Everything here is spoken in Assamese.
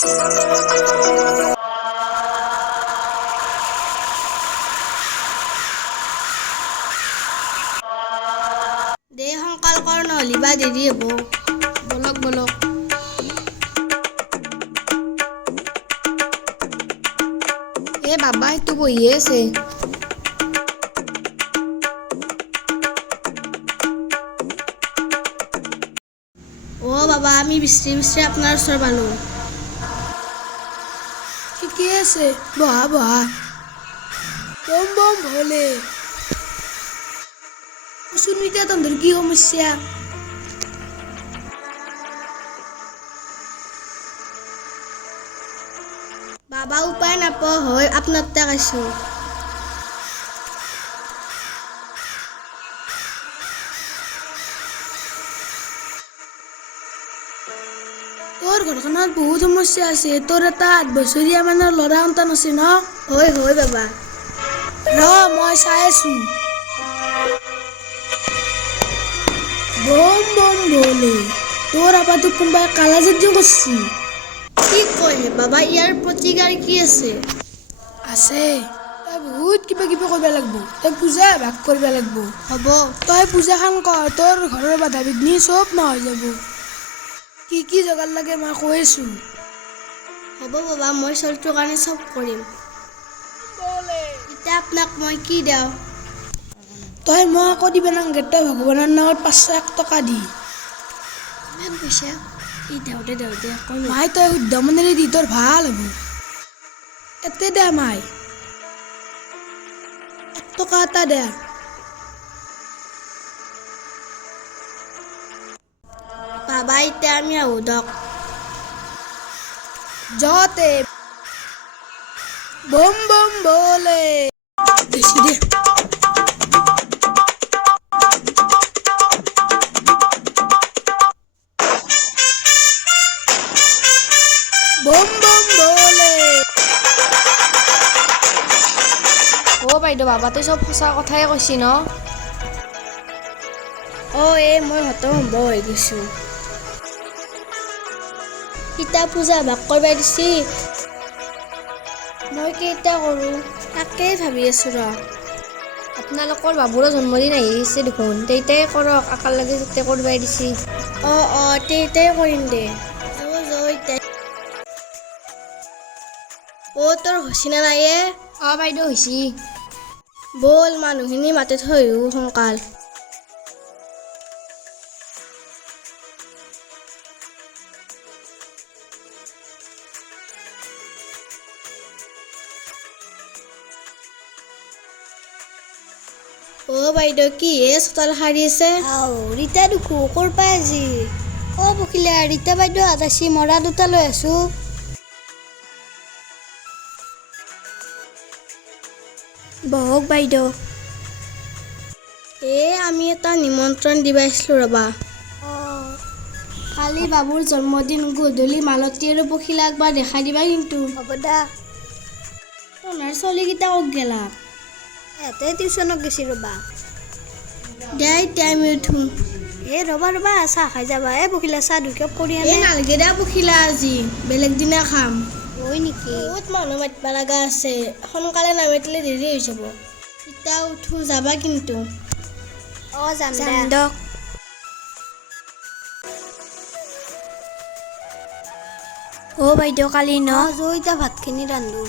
দে সোনকাল কৰ নহ'লে বা দেৰি হ'ব। বলক বলক। এ বাবা সেইটো বহিয়ে আছে। অ' বাবা আমি বিচাৰি বিচাৰি আপোনাৰ ওচৰ পালোঁ। ঠিকে আছে, বহা বহা। বম বম ভলে সুনিতা তহঁতৰ কি সমস্যা? বাবা উপায় নাপাওঁ হয় আপোনাৰ তাক আছোঁ। তোৰ ঘৰখনত বহুত সমস্যা আছে। তোৰ এটা 8 বছৰীয়া মানৰ ল'ৰা সন্তান আছে ন? হয় হয় বাবা। মই চাই আছো। বম বম ভলে তোৰ আপাটোক কোনোবাই কালাযাদ্য কৰিছে। কি কয় হে বাবা, ইয়াৰ প্ৰতিকাৰ কি আছে? আছে, তই বহুত কিবা কিবি কৰিব লাগিব। তই পূজা ভাগ কৰিব লাগিব। হ'ব তই পূজাখন কৰ, তোৰ ঘৰৰ বাধা বিঘিনি চব নোহোৱা হৈ যাব। কি কি যোগাৰ লাগে মই কৈ আছো। হ'ব বাবা, মই ছোৱালীটোৰ কাৰণে চব কৰিম। এতিয়া আপোনাক মই কি দিওঁ? তই মই আকৌ দিবা নালাগে, তই ভগৱানৰ নামত 501 টকা দি। ইমান পইচা এই দেওঁতে মাই তই শুদ্ধ মনেৰে দি, তোৰ ভাল হ'ব। এতে দে মাই 1 টকা এটা দে। বাবা এতিয়া আমি আহো দক। যতে বম বম বলে বেছি দে। বম বম বলে। অ' বাইদেউ, বাবাতে চব সঁচা কথাই কৈছি ন? মই হতভম্ব হৈ গৈছোঁ। ইতা পূজা ভাগ কৰিব দিছি, মই কেইটা কৰোঁ তাকেই ভাবি আছোঁ ৰ। আপোনালোকৰ বাবুৰো জন্মদিন আহি আছে দেখোন, তেইতাই কৰক, একেলগে যাতে কৰিবাই দিছি। তেইতাই কৰিম দে। তোৰ হৈছিনে নাই এ? বাইদেউ হৈছি। ব'ল মানুহখিনি মাতি থৈ আহোঁ সোনকাল। বাইদেউ কি হে চোতাল সাৰি আছে? ৰীতা দেখো কৰপা আজি? পখিলা, ৰীতা বাইদেউ আদাছি মৰা দুটা লৈ আছো। বহক বাইদেউ। আমি এটা নিমন্ত্ৰণ দিবা আহিছিলোঁ ৰ'বা। কালি বাবুৰ জন্মদিন, গধূলি মালতী আৰু পখিলা একবাৰ দেখাই দিবা কিন্তু। হ'ব দা। তোমাৰ ছোৱালীকেইটা ক'ত গেলা? এতে টিউচনত গেছি ৰ'বা। দে এতিয়া আমি উঠোঁ। ৰ'বা চাহ খাই যাবা। পখিলা চাহ 2 কাপ কৰি নালগে দে পখিলা, আজি বেলেগ দিনা খাম। হয় নেকি? বহুত মানুহ মাতিব লগা আছে, সোনকালে নামাতিলে দেৰি হৈ যাব। এতিয়া উঠো, যাবা কিন্তু। যাম দক। বাইদেউ কালি ন? এতিয়া ভাতখিনি ৰান্ধো।